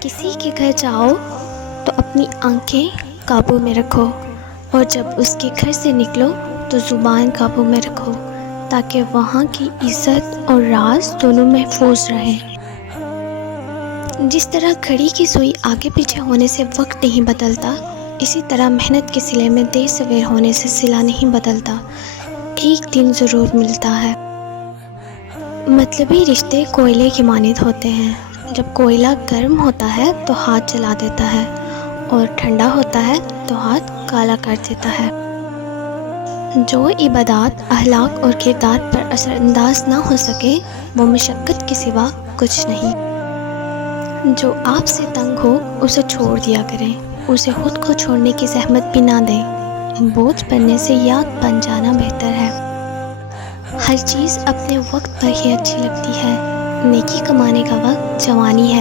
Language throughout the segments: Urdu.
کسی کے گھر جاؤ تو اپنی آنکھیں قابو میں رکھو، اور جب اس کے گھر سے نکلو تو زبان قابو میں رکھو، تاکہ وہاں کی عزت اور راز دونوں محفوظ رہیں۔ جس طرح گھڑی کی سوئی آگے پیچھے ہونے سے وقت نہیں بدلتا، اسی طرح محنت کے صلے میں دیر سویر ہونے سے صلہ نہیں بدلتا، ایک دن ضرور ملتا ہے۔ مطلبی رشتے کوئلے کی مانند ہوتے ہیں، جب کوئلہ گرم ہوتا ہے تو ہاتھ جلا دیتا ہے، اور ٹھنڈا ہوتا ہے تو ہاتھ کالا کر دیتا ہے۔ جو عبادات، اخلاق اور کردار پر اثر انداز نہ ہو سکے، وہ مشقت کے سوا کچھ نہیں۔ جو آپ سے تنگ ہو اسے چھوڑ دیا کریں، اسے خود کو چھوڑنے کی زحمت بھی نہ دیں۔ بوجھ بننے سے یاد بن جانا بہتر ہے۔ ہر چیز اپنے وقت پر ہی اچھی لگتی ہے۔ نیکی کمانے کا وقت جوانی ہے۔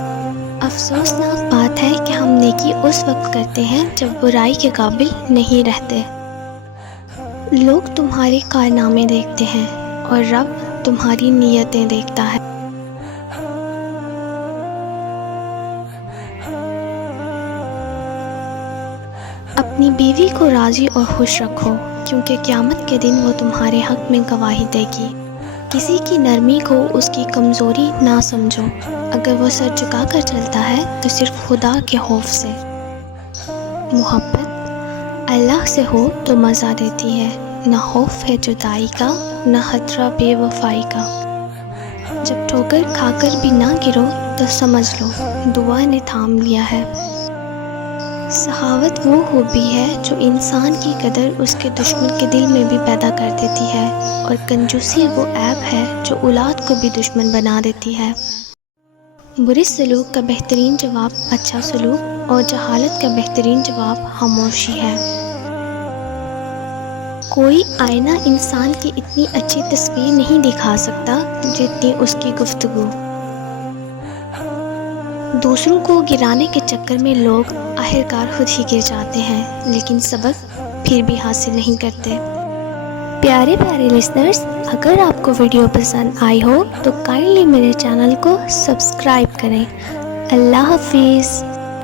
افسوسناک بات ہے کہ ہم نیکی اس وقت کرتے ہیں جب برائی کے قابل نہیں رہتے۔ لوگ تمہارے کارنامے دیکھتے ہیں اور رب تمہاری نیتیں دیکھتا ہے۔ اپنی بیوی کو راضی اور خوش رکھو، کیونکہ قیامت کے دن وہ تمہارے حق میں گواہی دے گی۔ کسی کی نرمی کو اس کی کمزوری نہ سمجھو، اگر وہ سر جھکا کر چلتا ہے تو صرف خدا کے خوف سے۔ محبت اللہ سے ہو تو مزہ دیتی ہے، نہ خوف ہے جدائی کا، نہ خطرہ بے وفائی کا۔ جب ٹھوکر کھا کر بھی نہ گرو تو سمجھ لو دعا نے تھام لیا ہے۔ سخاوت وہ خوبی ہے جو انسان کی قدر اس کے دشمن کے دل میں بھی پیدا کر دیتی ہے، اور کنجوسی وہ عیب ہے جو اولاد کو بھی دشمن بنا دیتی ہے۔ برے سلوک کا بہترین جواب اچھا سلوک، اور جہالت کا بہترین جواب خاموشی ہے۔ کوئی آئینہ انسان کی اتنی اچھی تصویر نہیں دکھا سکتا جتنی اس کی گفتگو۔ دوسروں کو گرانے کے چکر میں لوگ آخرکار خود ہی گر جاتے ہیں، لیکن سبق پھر بھی حاصل نہیں کرتے۔ پیارے پیارے لسنرز، اگر آپ کو ویڈیو پسند آئی ہو تو کائنڈلی میرے چینل کو سبسکرائب کریں۔ اللہ حافظ۔